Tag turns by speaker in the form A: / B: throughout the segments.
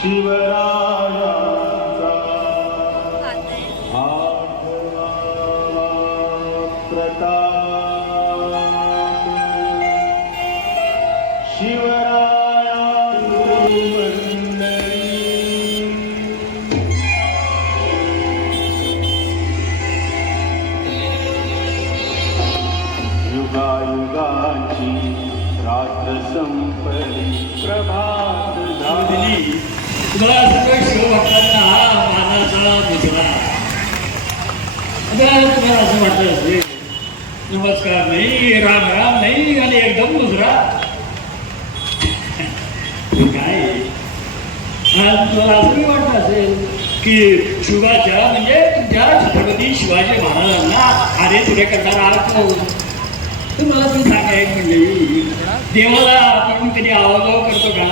A: Shiva Ram. असं वाटलं असेल नमस्कार नाही राम राम नाही आणि एकदम दुसरा. काय? आज तुम्हाला असंही वाटलं असेल की शिवाच्या म्हणजे तुमच्या छत्रपती शिवाजी महाराजांना अरे तुरे करणारा अर्थ तुम्हाला तू सांगा एक म्हणजे देवाला आपण कधी आवाजाव करतो का?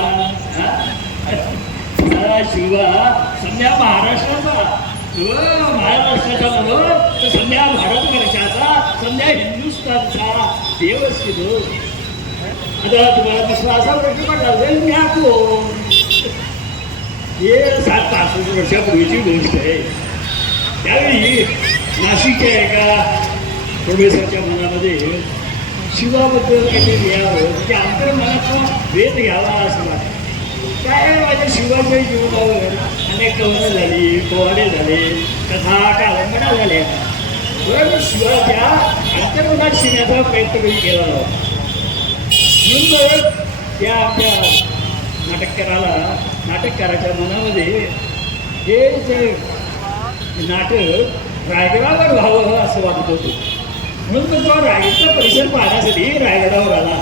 A: शिवा सध्या महाराष्ट्राचा महापाशनाचा म्हणून तर तर सध्या भारतवर्षाचा सध्या हिंदुस्थानचा देवच की आता तुम्हाला दुसरा असा प्रश्न पडला असेल मी कोण? हे सात पासष्ट वर्षापूर्वीची गोष्ट आहे. त्यावेळी नाशिकच्या एका प्रोफेसरच्या मनामध्ये शिवाबद्दल काहीतरी लिहावं म्हणजे अंतर्मनाचा मनाचा वेध घ्यावा असं वाटतं. काय माझ्या शिवाच्या जीवनावर अनेक कवनं झाली पोवाडे झाले कथा कादंबऱ्या झाल्या बरोबर शिवाच्या अंतर्मनात शिण्याचा प्रयत्न कधी केला नव्हता म्हणून त्या आपल्या नाटककाराला नाटककाराच्या मनामध्ये हे जे नाटक रायगडावर व्हावं असं वाटत होतं म्हणून तो रायगडचा परिसर पाहण्यासाठी रायगडावर आला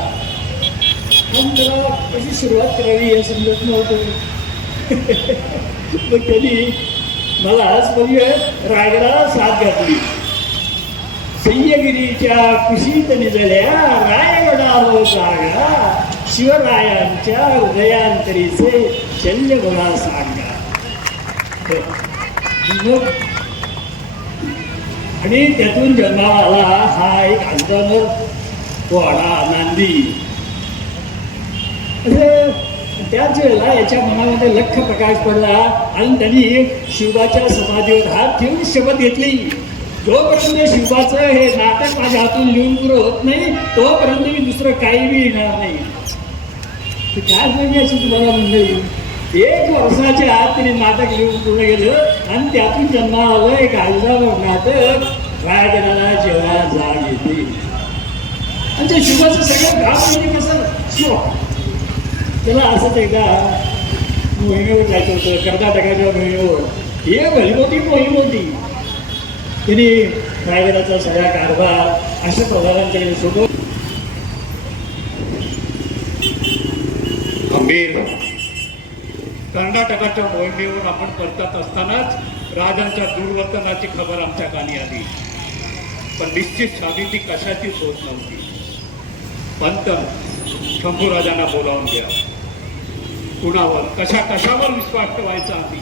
A: मग त्याला कशी सुरुवात करावी हे समजत नव्हतं मग त्यांनी मला आज म्हणजे रायगडाला साथ घातली. सह्यगिरीच्या कुशीत निजल्या रायगडावर जागा. शिवरायांच्या हृदयांतरीचे शल्य मला सांगा. मग आणि त्यातून जन्माला आला हा एक अंतनर पोहाडा आनंदी असे त्याच वेळेला याच्या मनामध्ये लख प्रकाश पडला आणि त्यांनी शिवाच्या समाधीवर हात ठेवून शपथ घेतली. जोपर्यंत शिवाचं हे नाटक माझ्या हातून लिहून पुरं होत नाही तोपर्यंत मी दुसरं काही बी येणार नाही. ते काय म्हणजे अशी तुम्हाला मंडळी? एक वर्षाच्या आत तिने नाटक लिहून पूर्ण गेलं आणि त्यातून जन्मा आलं एक आयुधावर नाटक रायगडाला जेव्हा जाग येते. आणि ते शिवाचं सगळं गाव म्हणजे कसं? शिव त्याला असंच एकदा मोहिमेवर जायचं होतं कर्नाटकाच्या मोहिमेवर. हे भलीमोठी मोहीम होती. तिने रायगडाचा सगळा कारभार अशा प्रधानांकडे सोबत
B: खंबीर कर्नाटकाच्या मोहिमेवर आपण परतत असतानाच राजांच्या दुर्वर्तनाची खबर आमच्या कानी आली. पण निश्चित साबिती कशाचीच होत नव्हती. पंत शंभूराजांना बोलावून घ्या कुणावर कशा कशावर विश्वास ठेवायचा आम्ही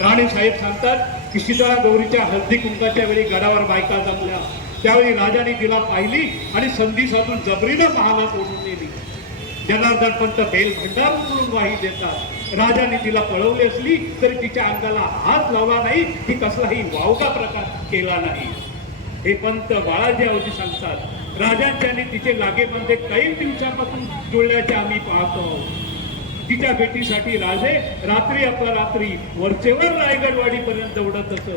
B: राणे साहेब सांगतात की शीतळा गौरीच्या हळदी कुंकाच्या वेळी गडावर बायका जमल्या. त्यावेळी राजाने तिला पाहिली आणि संधी साधून जबरीनं महालात ओढून नेली. जनार्दन पंत बेल भंडार उचलून वाही देतात. राजाने तिला पळवली असली तरी तिच्या अंगाला हात लावला नाही ती कसलाही वावगा प्रकार केला नाही. हे पंत बाळाजी अवधी सांगतात राजांच्याने तिचे लागेबंधे काही दिवसापासून जुळल्याचे आम्ही पाहतो. आहोत. तिच्या भेटीसाठी राजे रात्री आपला रात्री वरचेवर रायगडवाडीपर्यंत उडत असत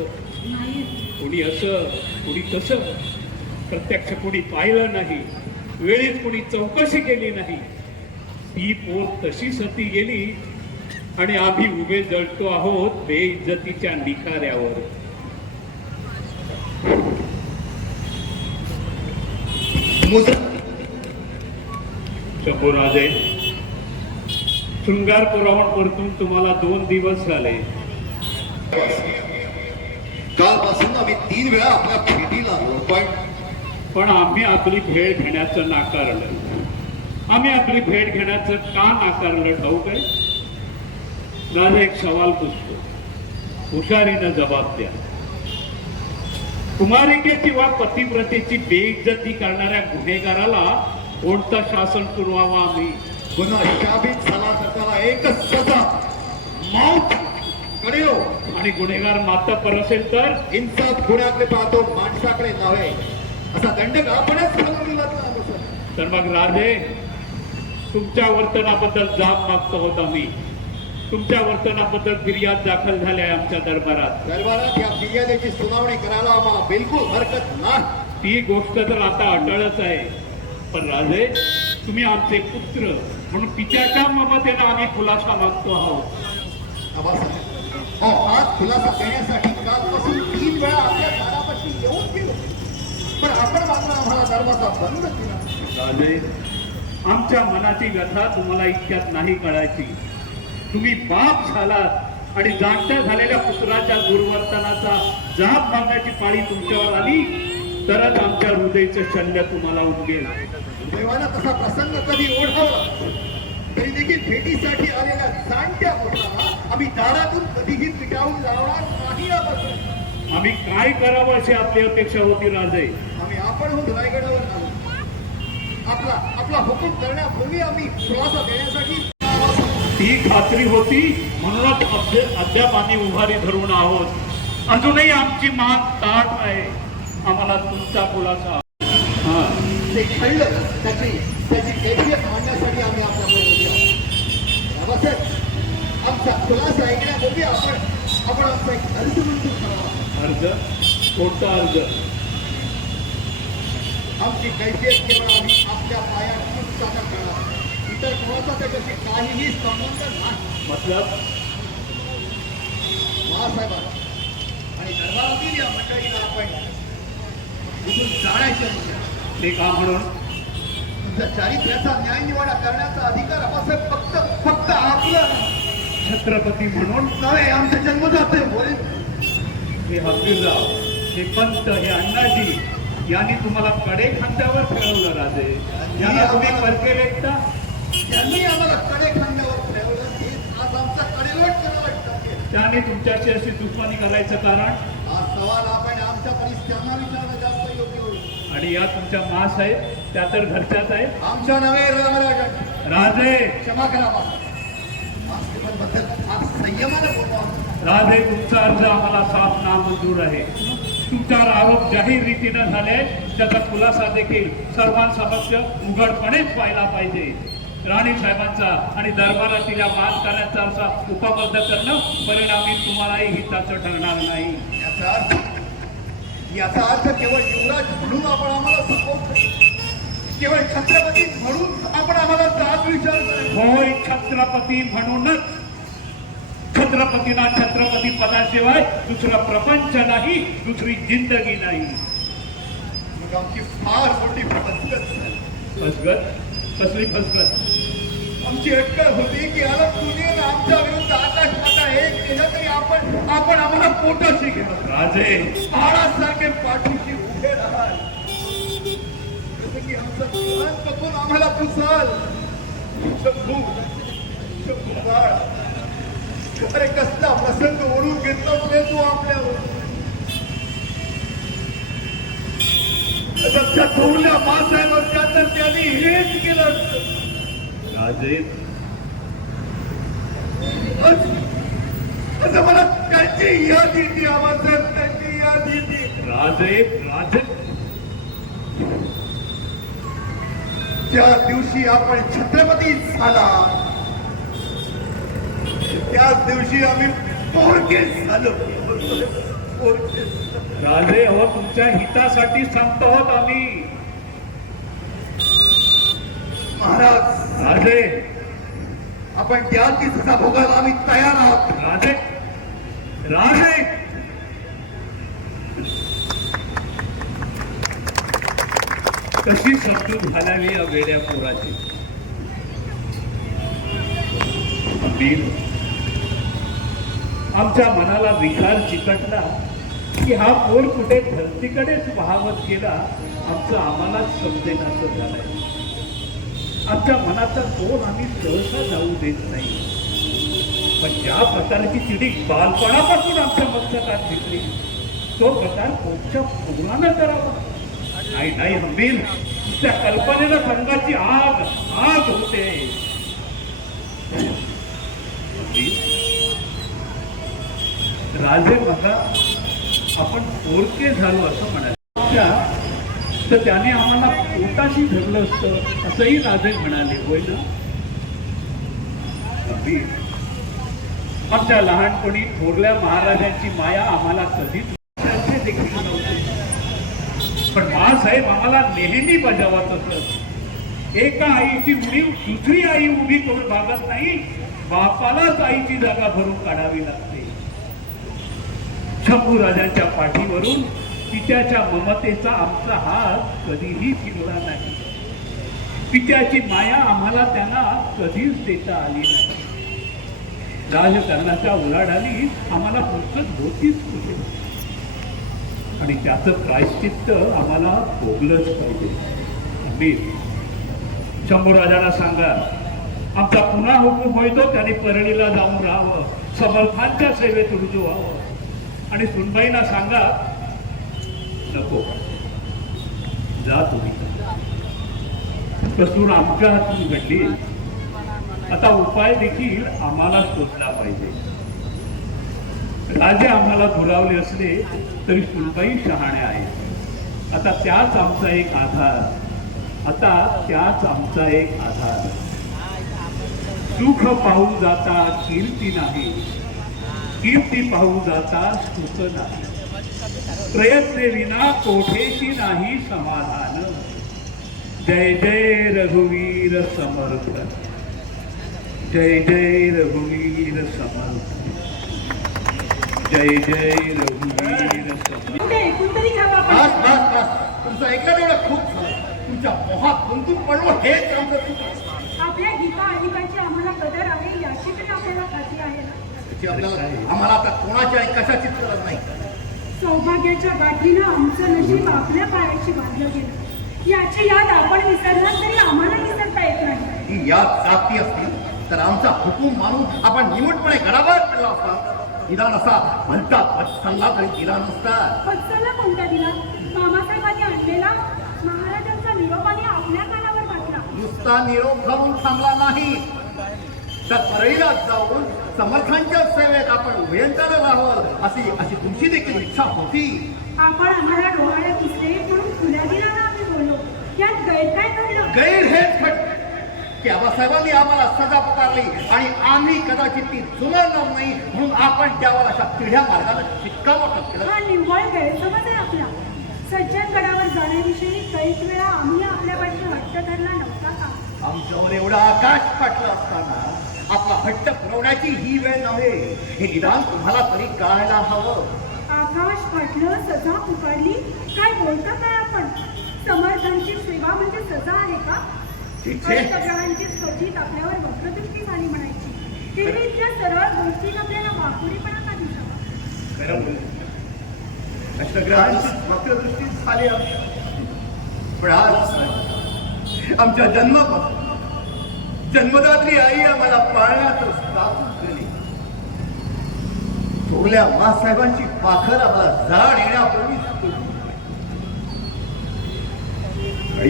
B: कुणी असं कुणी तसं. प्रत्यक्ष कुणी पाहिलं नाही. वेळेत कुणी चौकशी केली नाही. ती पोर तशी सती गेली आणि आम्ही उभे जळतो आहोत बेइज्जतीच्या निखाऱ्यावर. शंभूराजे शृंगारपुरावण परतून तुम्हाला दोन दिवस झाले.
C: कालपासून आम्ही तीन वेळा आपल्या भेटीला आलो पण
B: पण आम्ही आपली भेट घेण्याचं नाकारलं. आम्ही आपली भेट घेण्याचं का नाकारलं ठाऊक आहे माझा एक सवाल पुसतो. हुशारीनं जबाब द्या. कुमारिकेची वा पतिव्रतेची बेइज्जती करणाऱ्या गुन्हेगाराला कोणतं शासन पुरवावं आम्ही?
C: गुन्हा शाबित झाला तर त्याला एकच सजा. माउथ कडेलो
B: आणि गुन्हेगार मातब्बर असेल तर?
C: इन्साफ गुन्ह्याकडे पाहतो माणसाकडे नव्हे असा दंडक आपणच दिला
B: तर मग राजे तुमच्या वर्तनाबद्दल जाब मागतो होत आम्ही. तुमच्या वर्तनाबद्दल फिर्याद दाखल झाली आहे आमच्या दरबारात.
C: दरबारात या फिर्यादेची सुनावणी करायला आम्हाला बिलकुल हरकत नाही.
B: ती गोष्ट तर आता अटळच आहे. पण राजे तुम्ही आमचे पुत्र म्हणून पित्याच्या ममतेनं आम्ही खुलासा मागतो आहोत.
C: आबासाहेब हो आज खुलासा देण्यासाठी कालपासून तीन वेळा आपल्या दारापाशी येऊन गेलो. पण आपण मात्र आम्हाला दरवाजा बंद केला.
B: आमच्या मनाची व्यथा तुम्हाला इतक्यात नाही कळायची. तुम्ही बाप झालात आणि जाणत्या झालेल्या पुत्राच्या दुर्वर्तनाचा जाब मागण्याची पाळी तुमच्यावर आली तरच आमच्या हृदयचं शल्य तुम्हाला उमगेल.
C: देवाला तसा प्रसंग कधी ओढावला तरी देखील भेटीसाठी आलेल्या जाणत्या पुत्राला आम्ही दारातून कधीही पिटावून लावणार नाही आबासाहेब
B: आम्ही काय करावं अशी आपली अपेक्षा होती राजे?
C: आम्ही आपण होत रायगडावर आलो. आपला आपला हुकूम करण्यापूर्वी आम्ही खुलासा देण्यासाठी
B: ती खात्री होती म्हणूनच अद्य- अद्याप आम्ही उभारी धरून आहोत. अजूनही आमची मान ताट आहे. आम्हाला तुमचा खुलासा हा.
C: ते कळलं त्याची त्याची कैफियत मांडण्यासाठी आम्ही आपल्याकडे. बाबासाहेब आमचा खुलासा ऐकण्यापूर्वी आपण आपण आमचा एक अर्ज मंजूर करावा.
B: अर्ज? कोणता अर्ज?
C: आमची कैफियत केवळ आम्ही आपल्या पायात पुस्तका करा इतर कोणाचा त्याच्याशी काहीही संबंध नाही.
B: मतलब?
C: महासाहेबांना आणि दरबारातील या मंडळीला आपण इथून जाण्याचे म्हणजे
B: ते का म्हणून?
C: चारित्र्याचा न्याय निवाडा करण्याचा अधिकार आबासाहेब फक्त फक्त आपला.
B: छत्रपती म्हणून
C: नव्हे आमचे जन्मदाते होय
B: हे हकीरराव हे पंत हे अण्णाजी यांनी तुम्हाला कडे खांद्यावर खेळवलं राजे. यांना तुम्ही परके लेखता?
C: त्यांनी आम्हाला कडे खांद्यावर ठेवलं हे आज आमचा कडेलोट करावं
B: त्याने तुमच्याशी अशी दुश्मनी करायचं कारण?
C: सवाल आपण आमच्या परिस्थितीयांना विचारणं जास्त योग्य होईल.
B: आणि या तुमच्या मास आहेत त्या तर घरच्याच आहेत.
C: आमच्या नवे रामराज
B: राजे!
C: क्षमा करा बोलवा.
B: राधे तुमचा अर्ज आम्हाला साफ नामंजूर आहे. तुमच्यावर आरोप जाहीर रीतीनं झाले त्याचा खुलासा देखील सर्वांसमक्ष उघडपणेच व्हायला पाहिजे. राणी साहेबांचा आणि दरबारातील या मानकाऱ्यांचा असा उपबद्ध करणं परिणामी तुम्हालाही हिताचं ठरणार नाही.
C: याचा अर्थ याचा अर्थ केवळ युवराज म्हणून आपण आम्हाला सपोर्ट केवळ छत्रपती म्हणून आपण आम्हाला जात विचार.
B: होय छत्रपती म्हणूनच. छत्रपतीना छत्रपती पदाशिवाय दुसरा प्रपंच नाही दुसरी जिंदगी नाही.
C: मग आमची फार मोठी फसगत.
B: फसगत? कसली फसगत?
C: आमची अटकळ होती की याला कुणी आमच्या विरुद्ध आकाश आता एक केलं तरी आपण आपण आम्हाला पोटाशी घेणार
B: राजे
C: पहाडासारखे पाठीशी उभे राहाल. जसं की आमचं बघून आम्हाला पुसाल. शंभू शंभू बाळ. अरे कसला प्रसंग ओढून घेतला रे तू आपल्यावर. आमच्या थोरल्या मासाहेब असत्या तर त्यांनी हेच केलं
B: राजे.
C: असं मला त्यांची याद येते आवाजात त्यांची याद येते
B: राजे राजे.
C: ज्या दिवशी आपण छत्रपती झाला. त्याच दिवशी आम्ही पोरके झालो. पोरके.
B: राजे हो तुमच्या हितासाठी सांगतो आहोत आम्ही.
C: महाराज.
B: राजे.
C: आपण त्या ती सजा भोगायला आम्ही तयार आहोत.
B: राजे. राजे कशी समजूत घालावी या वेड्या पोराची? आमच्या मनाला विकार चिकटला की हा पोर कुठे धरतीकडेच वाहवत गेला आमचं आम्हालाच समजेनासं झालंय. आमच्या मनाचा तोल आम्ही सहसा जाऊ देत नाही. पण ज्या प्रकारची चिडी बालपणापासून आमच्या मस्तकात दिसली तो प्रकार कोणत्या पूर्णानं करावा. नाही नाही हंबील त्या कल्पनेनं संघाची आग आग होते. राजे बघा आपण पोरके झालो असं म्हणाले तर त्याने आम्हाला पोटाशी धरलं असतं असंही राजे म्हणाले होय ना? आमच्या लहानपणी थोरल्या महाराजांची माया आम्हाला कधीच देखील नव्हते. पण मासाहेब आम्हाला नेहमी बजावत असत एका आईची उणीव दुसरी आई उभी करून भागत नाही बापालाच आईची जागा भरून काढावी लागते. शंभू राजांच्या पाठीवरून पित्याच्या ममतेचा आमचा हात कधीही फिरला नाही. पित्याची माया आम्हाला त्यांना कधीच देता आली नाही. राजकारणाच्या उलाढाली आम्हाला फक्त होतीच होते. आणि त्याचं प्रायश्चित्त आम्हाला भोगलंच पाहिजे. अगदी शंभू राजाला सांगा आमचा पुन्हा हुकूम होईतो त्याने परळीला जाऊन राहावं. समर्थांच्या सेवेत रुजू व्हावं. आणि सुनबाईंना सांगा नको. जा तुम्ही. कसून आमच्या हातून घडली आता उपाय देखील आम्हाला शोधला पाहिजे. राजे आम्हाला दुरावले असले तरी सुनबाई शहाण्या आहेत. आता त्याच आमचा एक आधार. आता त्याच आमचा एक आधार. सुख पाहून जाता कीर्ती नाही. कीर्ती पाहून जाता सुख नाही. प्रयत्न विना कोठेशी नाही समाधान. जय जय रघुवीर समर्थ. जय जय रघुवीर समर्थ। जय जय रघुवीर समर्थ।
C: बस बस बस. तुमचं ऐकलं एवढं खूप झालं. तुमच्या मोहात गुंतून पडलो हेच आमचं चूक.
D: आपल्या गीता अधिकाची आम्हाला कदर आहे याची तरी आपल्याला खात्री आहे ना?
C: त्याची आपल्याला आम्हाला आता कोणाची आणि कशाचीच गरज नाही.
D: सौभाग्याच्या गाठीनं आमचं नशीब आपल्या पायाशी बांधलं गेलं. याची याद आपण विसरलात तरी आम्हाला विसरता येत नाही.
C: ही याद जाती असती. तर आमचा हुकूम मानून आपण निमूटपणे घराबाहेर पडला असता. निदान असा भलता सल्ला तरी दिला नसता.
D: पत्साला कोणता दिला? मामासाहेबांनी आणलेला? महाराजांचा निरोपाने आपल्या कानावर वाटला
C: नुसता निरोप घालून थांबला नाही. तर परळीला जाऊन समर्थांच्या सेवेत आपण उभयंतानं राहावं अशी अशी तुमची देखील इच्छा होती.
D: आपण आम्हाला डोहाळ्यात दिसले म्हणून खुल्या दिला आम्ही बोललो. यात गैर काय घडलं.
C: गैर हेच घट की आबासाहेबांनी आम्हाला सजा पुकारली आणि आम्ही कदाचित ती जुमानणार नाही म्हणून आपण त्यावर अशा पिढ्या मार्गाने शिक्कामोर्तब केलं.
D: हा निव्वळ गैरसमज आहे आपला. सज्जनगडावर जाण्याविषयी कैक वेळा आम्ही आपल्या पाठी हट्ट धरला नव्हता का?
C: आमच्यावर एवढा आकाश फाटला असताना आपला हट्ट पुरवण्याची ही वेळ नव्हे. हे निदान तुम्हाला तरी कळायला हवं.
D: आकाश फाटलं सजा पुकारली? काय बोलता काय आपण? समर्थांची सेवा म्हणजे सजा आहे का? स्वजित आपल्यावर वक्रदृष्टी झाली म्हणायची तेही सरळ गोष्टीत आपल्याला वाकुरीपणा का दिसावा
C: खरं. अष्टग्रहांची वक्रदृष्टी झाली. पण आज आमच्या जन्मापासून जन्मदात्री आई आम्हाला पाळण्यातच टाकून गेली थोरल्या मासाहेबांची पाखर आम्हाला जाड येण्यापूर्वीच तुटून गेली.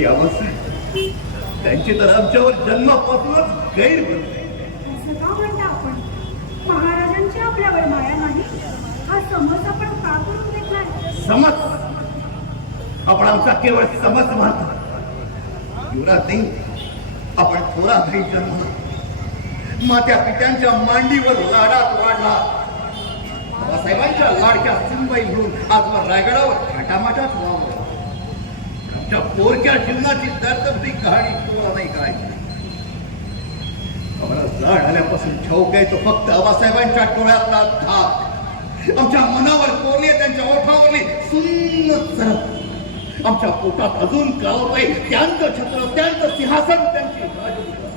C: त्यांची तर आमच्यावर जन्मापासूनच गैर
D: असं का म्हणता आपण? महाराजांची आपल्यावर माया नाही. हा समज आपण का करून घेतलाय?
C: समज आपण आमचा केवळ समज मानतो. युवराज नाही आपण थोडा काही जन्म. मात्या पित्यांच्या मांडीवर लाडात वाढला. बाबासाहेबांच्या लाडक्या सुनबाई म्हणून आज रायगडावर थाटामाटाच त्या पोरक्या जीवनाची दर्दपती कहाणी तुम्हाला नाही करायची. आम्हाला जाण आल्यापासून ठाऊक आहे तो फक्त आबासाहेबांच्या डोळ्यातला धाक. आमच्या मनावर कोरले त्यांच्या ओठावरली सुन्न सरप. आमच्या पोटात अजून कावतय त्यांचं छत्र त्यांचं सिंहासन त्यांची राजमुद्रा.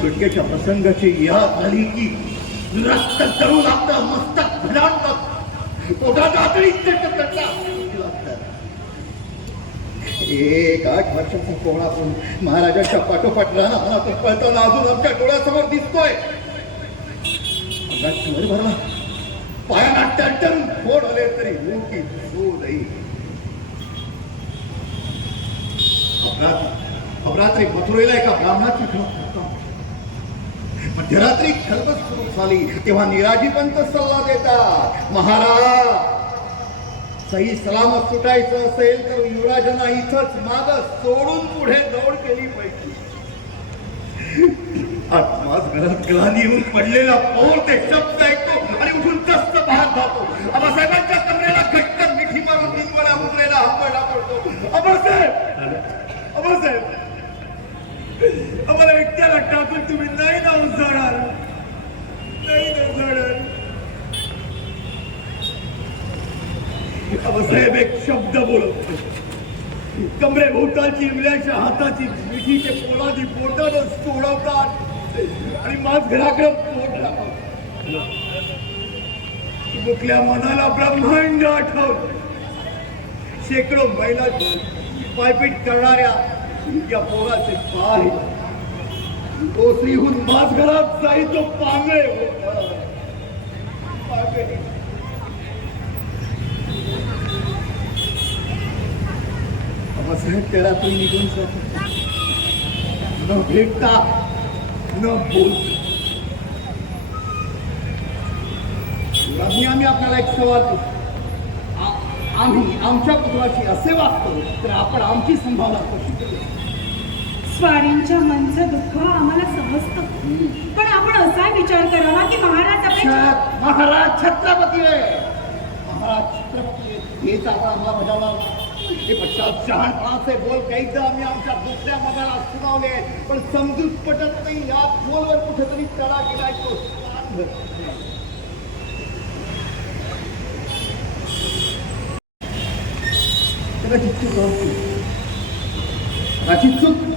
C: सुटकेच्या प्रसंगाची याद झाली की रक्त करू लागतं मस्तक भडाणतं पोटात एक आठ वर्षाचा कोणा पण महाराजांच्या पाठोपाठ राहणार तो पळताना अजून आमच्या डोळ्यासमोर दिसतोय. अंगात भरला. पायांना टंटन फोड आले तरी मुकी नाही अपरात्री अपरात्री मथुरेला एका ब्राह्मणाची घटना मध्यरात्री खलबत सुरू झाली तेव्हा निराजी पंत सल्ला देतात. महाराज सही सलामत सुटायचं असेल तर युवराजांना इथंच माग सोडून पुढे दौड केली पाहिजे. आत्माच घरात ग्लानी येऊन पडलेला पोर ते शब्द ऐकतो आणि उठून तस्त पाहत जातो. आबासाहेबांच्या कमरेला घट्ट मिठी मारून तीन वेळा उतरेला हंबरडा पडतो आबासाहेब आबासाहेब आम्हाला एकट्याला टाकून तुम्ही नाही ना उजाडाल नाही ना उजाडाल आबासाहेब एक शब्द बोलत कमरे भोवतालची इमल्याच्या हाताची मिठीचे पोळाची बोटानं सोडवतात. आणि माझ घराकडे पोट टाकतात मुकल्या मनाला ब्रह्मांड आठवत शेकडो महिला पायपीट करणाऱ्या या पोराचे पाय ओसरीहून माझ घरात जाई तो पांगळे होता. आबासाहेब तेरातून निघून जातो न भेटता न बोलता आम्ही आपल्याला एक सवाल करतो. आम्ही आमच्या पुत्राशी असे वागतो तर आपण आमची संभावना कशी करू
D: स्वारींच्या मनचं दुःख आम्हाला समजतं. पण आपण असा विचार करावा की महाराज आपले
C: छत- महाराज छत्रपती आहे महाराज छत्रपती हेच आपण आम्हाला बजावणार हे पश्चात शहाणपणाचे बोल काहीच आम्ही आमच्या दुसऱ्या मनाला सुनावले. पण समजूत पटत नाही. या बोलवर कुठेतरी तडा गेलाय तो. स्वार्थ. कदाचित चूक चूक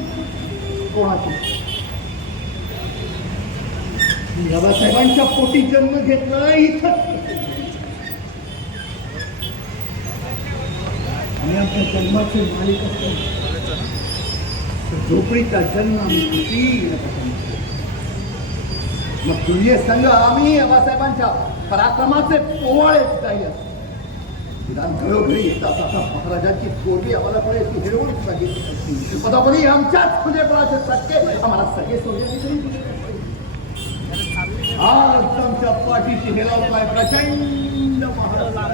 C: कोणाची? बाबासाहेबांच्या पोटी जन्म घेतला इथं. आणि आमच्या जन्माचे मालिक असतो. झोपडीचा जन्म आम्ही किती मग तुम्ही संघ आम्ही बाबासाहेबांच्या पराक्रमाचे पोवाळे काही असतो निदान घरोघरी येता महाराजांची पोरगी आम्हाला ती हिरवून सांगितली पदापदी आमच्याच खुलेपणाचे चटके आम्हाला सगळे सोडले आज आमच्या पाठीशी हेलावलाय प्रचंड महाराज।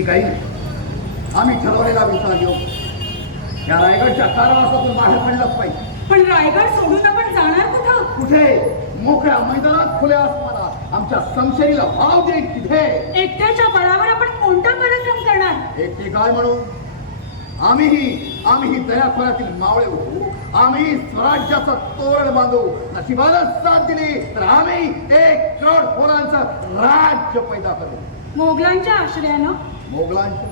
C: काही आम्ही ठरवलेला विचार घेऊ या रायगडच्या कारवासातून बाहेर पडलंच पाहिजे.
D: पण रायगड सोडून आपण जाणार कुठं?
C: कुठे? मोकळ्या मैदानात खुल्या आसमानात. आमच्या संशयीला भाव देईल तिथे.
D: एकट्याच्या बळावर आपण कोणता पराक्रम करणार?
C: एक ते काय म्हणू? आम्हीही आम्हीही दयाखोऱ्यातील मावळे होतो आम्ही स्वराज्याचं तोरण बांधू. नशिबानं साथ दिली तर आम्ही एक करोड पोरांचं राज्य पैदा करू.
D: मोगलांच्या आश्रयानं?
C: मोगलांच्या?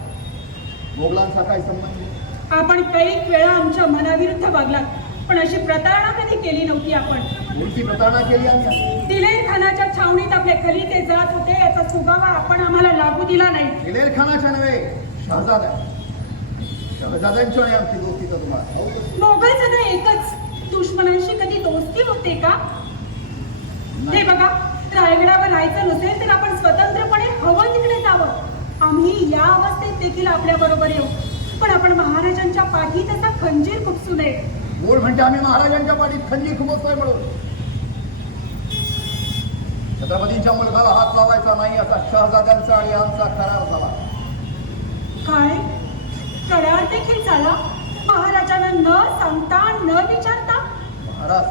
C: मोगलांचा काय संबंध?
D: आपण कैक वेळा आमच्या मनाविरुद्ध वागलात पण अशी प्रतारणा कधी केली नव्हती आपण.
C: कोणती प्रतारणा केली आम्ही?
D: दिलेर खानाच्या छावणीत आपले खलिते जात होते याचा सुगावा आपण आम्हाला लागू दिला नाही.
C: दिलेर खानाच्या नव्हे आणि आमची दोस्ती तर तुम्हाला.
D: मोगल सगळं एकच. दुश्मनांशी कधी दोस्ती होते का? हे बघा रायगडावर राहायचं नसेल तर आपण स्वतंत्रपणे हवं तिकडे जावं. आम्ही या अवस्थेत देखील आपल्या बरोबर येऊ. पण आपण महाराजांच्या पाठी तसा खंजीर खुपसू नये.
C: मूळ म्हणजे आम्ही महाराजांच्या पाठीत खंजी खुमसतोय म्हणून. छत्रपतींच्या मुलगाला हात लावायचा नाही असा शहजाद्यांचा आणि आमचा करार झाला.
D: काय? करार देखील झाला? महाराजांना न सांगता न विचारता?
C: महाराज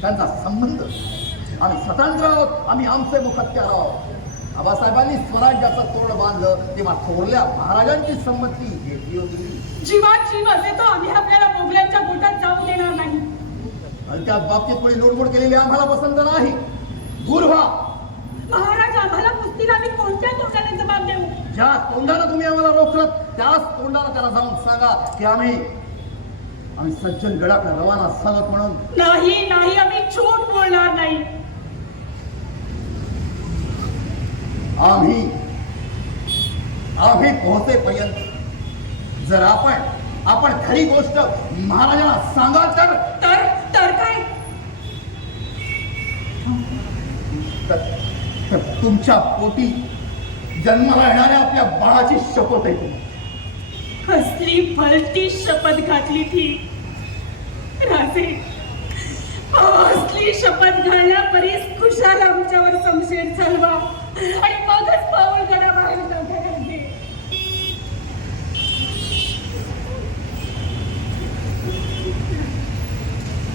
C: त्यांचा संबंध. आम्ही स्वतंत्र आहोत. आम्ही आमचे मुखत्यार आहोत. आबासाहेबांनी स्वराज्याचं तोड बांधलं तेव्हा थोरल्या महाराजांची संमती घेतली होती.
D: जीवात जीव असे तो आम्ही आपल्याला मोगलांच्या बोटात जाऊ देणार नाही.
C: आणि त्या बाबतीत कोणी लुडबुड केलेली आम्हाला पसंत नाही. दूर व्हा.
D: महाराज आम्हाला पुसतील आम्ही कोणत्या तोंडाने जबाब देऊ?
C: ज्या तोंडानं तुम्ही आम्हाला रोखलं त्याच तोंडानं त्याला जाऊन सांगा की आम्ही आम्ही सज्जन गडाकडे रवाना झालोत म्हणून.
D: नाही नाही आम्ही झूट बोलणार नाही.
C: आम्ही आम्ही पोहोचेपर्यंत जर आपण आपण खरी गोष्ट महाराजांना सांगाल तर?
D: तर तर काय?
C: तर तुमच्या पोटी जन्माला येणाऱ्या आपल्या बाळाची शपथ आहे. ती.
D: कसली भलती शपथ घातली ती. राजे असली शपथ घालण्यापरीस खुशाल आमच्यावर संशय चालवा. आणि मगच पाऊल गडा बाहेर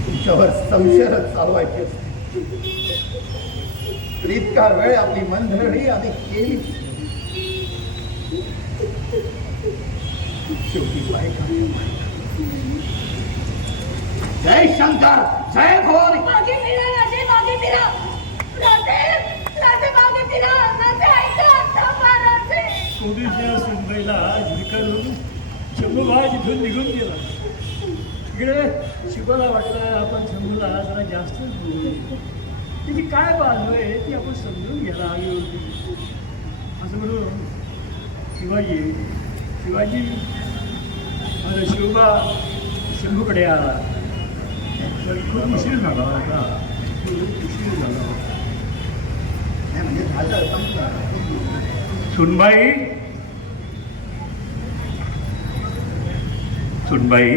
C: तुमच्यावर संशयच चालवायची इतका वेळ आपली मंधरणी आधी केली. शेवटी बायका. जय शंकर जय भवानी.
D: मागे फिरा राजे मागे फिरा. राजे! राजे मागे फिरा राजे ऐका आता महाराजे
A: थोडीशा सुनबाईला झिडकारून शंभूबा तिथून निघून गेला. इकडे शिवाला वाटला आपण शंभूला जरा जास्त तिची काय बाजू आहे ती आपण समजून घ्यायला हवी होती. असं म्हणून शिवाजी शिवाजी माझा शिवबा शंभूकडे आला. तर खूप उशीर झाला होता. खूप उशीर झाला होता
C: नाही म्हणजे झालं संपलं
B: सुनबाई? सुनबाई?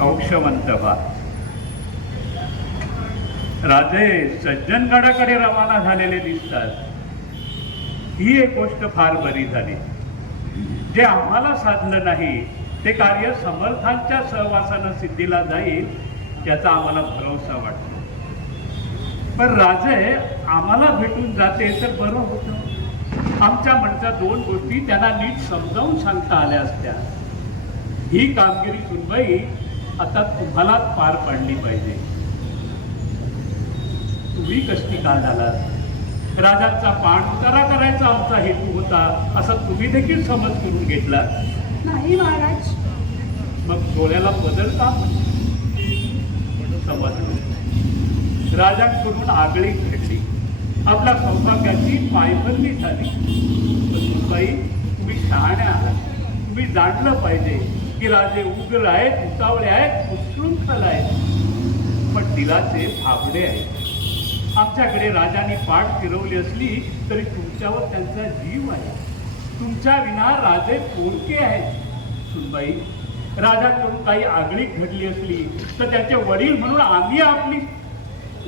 B: औक्षवंत बा राजे सज्जनगडाकडे रवाना झालेले दिसतात. ही एक गोष्ट फार बरी झाली. जे आम्हाला साधलं नाही ते कार्य समर्थांच्या सहवासानं सिद्धीला जाईल याचा आम्हाला भरोसा वाटतो. पण राजे आम्हाला भेटून जाते तर बरं होतं. आमच्या म्हणच्या दोन गोष्टी त्यांना नीट समजावून सांगता आल्या असत्या. ही कामगिरी सुनबाई आता तुम्हालाच पार पाडली पाहिजे. तुम्ही कष्टी का झालात. राजांचा पाण उतारा करायचा आमचा हेतू होता असा तुम्ही देखील समज करून घेतला
D: नाही महाराज.
B: मग डोळ्याला बदलता समजलं. राजांकडून आगळी आपल्या सौभाग्याची पायभरणी झाली. पण सुनबाई तुम्ही शहाण्या आहात. तुम्ही जाणलं पाहिजे की राजे उग्र आहेत उतावळे आहेत उशृंखल आहेत. पण दिलाचे भाबडे आहेत. आमच्याकडे राजांनी पाठ फिरवली असली तरी तुमच्यावर त्यांचा जीव आहे. तुमच्या विना राजे कोणते आहेत? सुनबाई राजाकडून काही आगळी घडली असली तर त्याचे वडील म्हणून आम्ही आपली.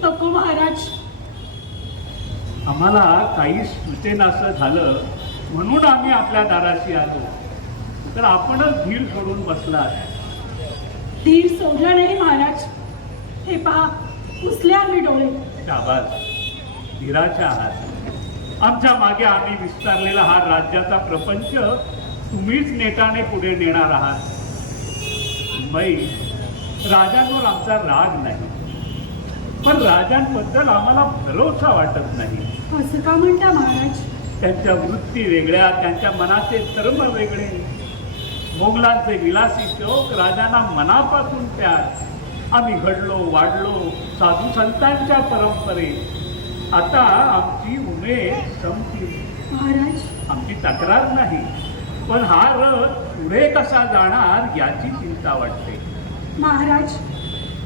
D: नको महाराज.
B: आम्हाला काही सुचेनासं झालं म्हणून आम्ही आपल्या दाराशी आलो. तर आपणच धीर सोडून बसलात
D: धीर सोडला नाही महाराज. हे पहा पुसले आम्ही डोळे.
B: शाबास. धीराच्या आहात आमच्या मागे आम्ही विस्तारलेला हा राज्याचा प्रपंच तुम्हीच नेटाने पुढे नेणार आहात. बाई राजांवर आमचा राग नाही. पण राजांबद्दल आम्हाला भरोसा वाटत नाही.
D: असं का म्हणता महाराज.
B: त्यांच्या वृत्ती वेगळ्या त्यांच्या मनाचे धर्म वेगळे. मोगलांचे विलासी शोक राजांना मनापासून प्यार आम्ही घडलो वाढलो साधू संतांच्या परंपरेत. आता आमची उमेद संपली.
D: महाराज.
B: आमची तक्रार नाही पण हा रथ पुढे कसा जाणार याची चिंता वाटते.
D: महाराज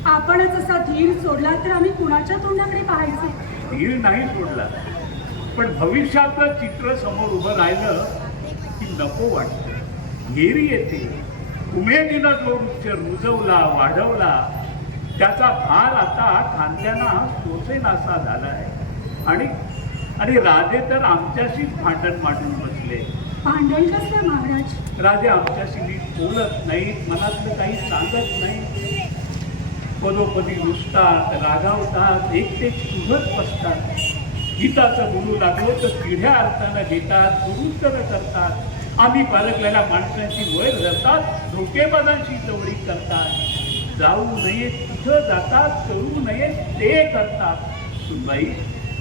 D: आपणच असा धीर सोडला तर आम्ही कुणाच्या तोंडाकडे पाहायचे?
B: धीर नाही सोडला. पण भविष्यातलं चित्र समोर उभं राहिलं की नको वाटतं. घेरी येते. उमेदीनं जो वृक्ष रुजवला वाढवला त्याचा भार आता खांद्यांना सोसेनासा झाला आहे आणि आणि राजे तर आमच्याशीच भांडण मांडून बसले.
D: भांडण कसलं महाराज?
B: राजे आमच्याशी नीट बोलत नाहीत मनातलं काही सांगत नाही पदोपदी रुसतात रागावतात एकटे चुघत बसतात. गीताचं बोलू लागलो तर पिढ्या अर्थानं घेतात दुरुत्तर करतात. आम्ही पारखलेल्या माणसांची वैर धरतात धोकेबाजांची जवळी करतात. जाऊ नये तिथं जातात करू नये ते करतात. सुनबाई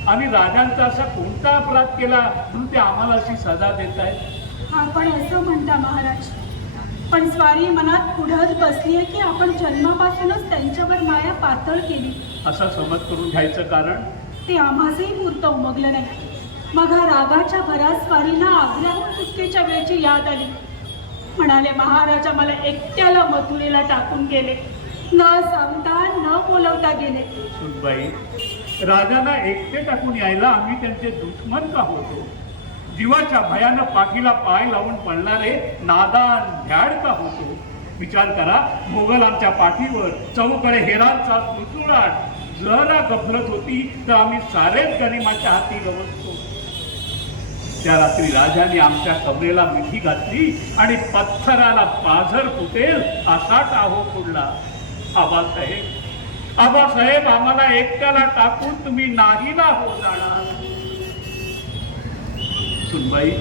B: आम्ही राजांचा असा कोणता अपराध केला म्हणून ते आम्हाला अशी सजा देत आहेत
D: आपण असं म्हणता महाराज. पण स्वारी मनात पुढंच बसलीये की आपण जन्मापासूनच त्यांच्यावर माया पातळ केली.
B: असा समज करून घ्यायचं कारण?
D: ते आम्हाचंही मूर्त उमगलं नाही. मग हा रागाच्या भरात आग्र्याहून सुटकेच्या वेळची याद आली. म्हणाले महाराजा मला एकट्याला मथुरेला टाकून गेले. न सांगता न बोलवता गेले.
B: सुनबाई राजाला एकटे टाकून यायला आम्ही त्यांचे दुश्मन का होतो? जीवाच्या भयानं पाठीला पाय लावून पडणारे नादान ध्याड का होतो? विचार करा मोगल आमच्या पाठीवर चौकडे हेरांचा सुसुराट जरा गफलत होती तर आम्ही सारेच गनिमाच्या हाती गवसतो. त्या रात्री राजाने आमच्या कमरेला मिठी घातली आणि पत्थराला पाझर फुटेल असा टाहो फोडला. आबासाहेब आबासाहेब आम्हाला एकट्याला टाकून तुम्ही नाहीला हो जाणार. सुनबाई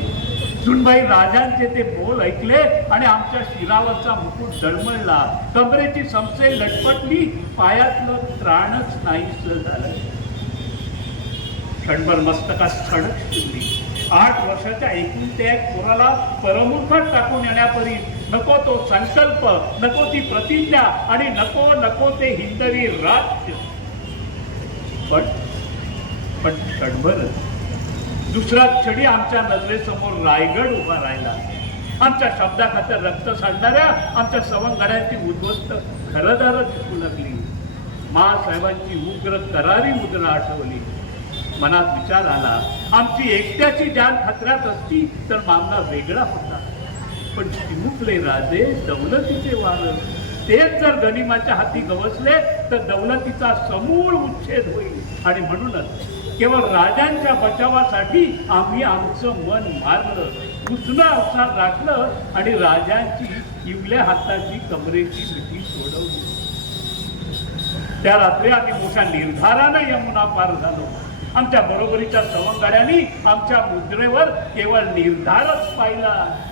B: सुनबाई राजांचे ते बोल ऐकले आणि आमच्या शिरावरचा मुकुट दळमळला कमरेची समसे लटपटली पायातलं त्राणच नाहीस झालं. क्षणभर मस्तकात सडक शिरली. आठ वर्षाच्या एकूण त्या एक पोराला परमुखात टाकून येण्यापरी नको तो संकल्प नको ती प्रतिज्ञा आणि नको नको ते हिंदवी राज्य पण पण क्षणभरच दुसरा क्षणी आमच्या नजरेसमोर रायगड उभा राहिला. आमच्या शब्दाखातर रक्त सांडणाऱ्या आमच्या सवंगड्यांची उद्ध्वस्त खरदारच दिसू लागली. महासाहेबांची उग्र करारी मुद्रा आठवली. मनात विचार आला आमची एकट्याची जान खतऱ्यात असती तर मामला वेगळा होता. पण चिमुकले राजे दौलतीचे वार. तेच जर गनिमाच्या हाती गवसले तर दौलतीचा समूळ उच्छेद होईल. आणि म्हणूनच केवळ राजांच्या बचावासाठी आम्ही आमचं मन मारलं उसणं अवसार राखलं आणि राजांची इवल्या हाताची कमरेची मिठी सोडवली. त्या रात्री आम्ही मोठ्या निर्धारानं यमुना पार झालो. आमच्या बरोबरीच्या सवंगड्यांनी आमच्या मुद्रेवर केवळ निर्धारच पाहिला.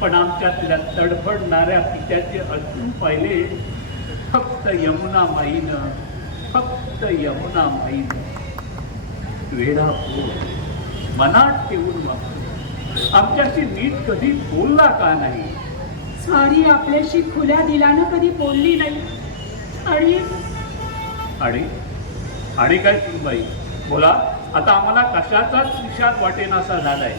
B: पण आमच्यातल्या तडफडणाऱ्या पित्याचे अजून पाहिले. फक्त यमुना माईनं फक्त यमुना माईनं. हो मनात ठेवून वापरू आमच्याशी नीट कधी बोलला का नाही?
D: स्वारी आपल्याशी खुल्या दिलानं कधी बोलली नाही. आणि
B: आणि आणि काय सुनबाई? बोला आता आम्हाला कशाचाच विषाद वाटेनासा झालाय?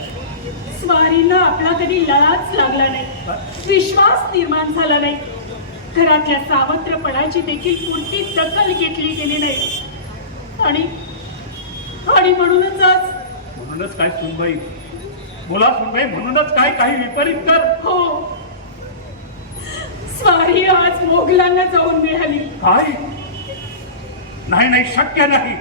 D: स्वारीनं आपला कधी लळाच लागला नाही. विश्वास निर्माण झाला नाही. घरातल्या सावत्रपणाची देखील कोणती दखल घेतली गेली नाही. आणि आणि म्हणूनच आज.
B: म्हणूनच काय सुनबाई. बोला सुनबाई म्हणूनच काय काही विपरीत कर
D: हो. स्वारी आज मोगलांना जाऊन मिळाली.
B: काय? नाही नाही शक्य नाही.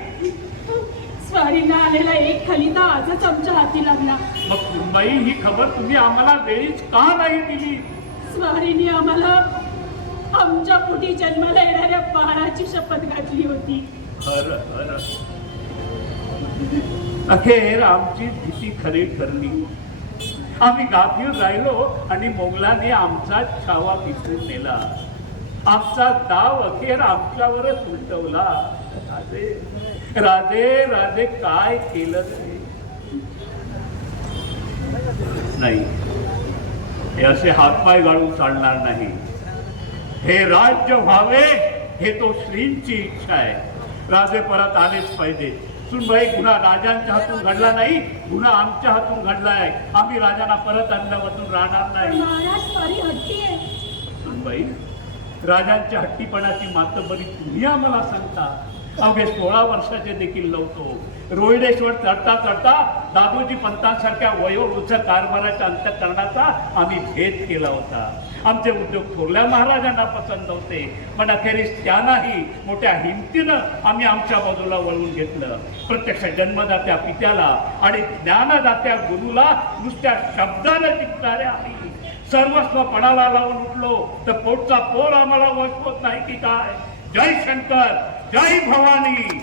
D: स्वारीनं आलेला एक खलिता आजच आमच्या हाती लागला.
B: मग सुनबाई ही खबर तुम्ही आम्हाला वेळीच का नाही दिली?
D: स्वारीने आम्हाला आमच्या पोटी जन्माला येणाऱ्या बाळाची शपथ घातली होती.
B: खरं खरं अखेर आमची भीती खरी ठरली. आम्ही गाफीर राहिलो आणि मोगलाने आमचा छावा पिसून नेला. आमचा दाव अखेर आमच्यावरच उलटवला. राजे राजे राजे काय केलं नाही. हे असे हातपाय गाळून चालणार नाही. हे राज्य व्हावे हे तो श्रींची इच्छा आहे. राजे परत आलेच पाहिजे. सुनबाई गुन्हा राजांच्या हातून घडला नाही गुन्हा आमच्या हातून घडलाय. आम्ही राजांना परत आणल्यापासून राहणार नाही.
D: महाराज स्वारी हट्टी आहे.
B: सुनबाई राजांच्या हट्टीपणाची मातबरी तुम्ही आम्हाला सांगता. अवघे सोळा वर्षाचे देखील नव्हतो रोहिडेश्वर चढता चढता दादोजी पंतांसारख्या वयोवृद्ध कारभाराच्या अंतकरणाचा आम्ही भेद केला होता. आमचे उद्योग थोरल्या महाराजांना पसंत होते. पण अखेरीस त्यांनाही मोठ्या हिमतीनं आम्ही आमच्या बाजूला वळवून घेतलं. प्रत्यक्ष जन्मदात्या पित्याला आणि ज्ञानदात्या गुरुला नुसत्या शब्दानं जिंकणाऱ्या आम्ही. सर्वस्व पणाला लावून उठलो. तर पोटचा पोर आम्हाला वसवत नाही की काय? जय शंकर जय भवानी.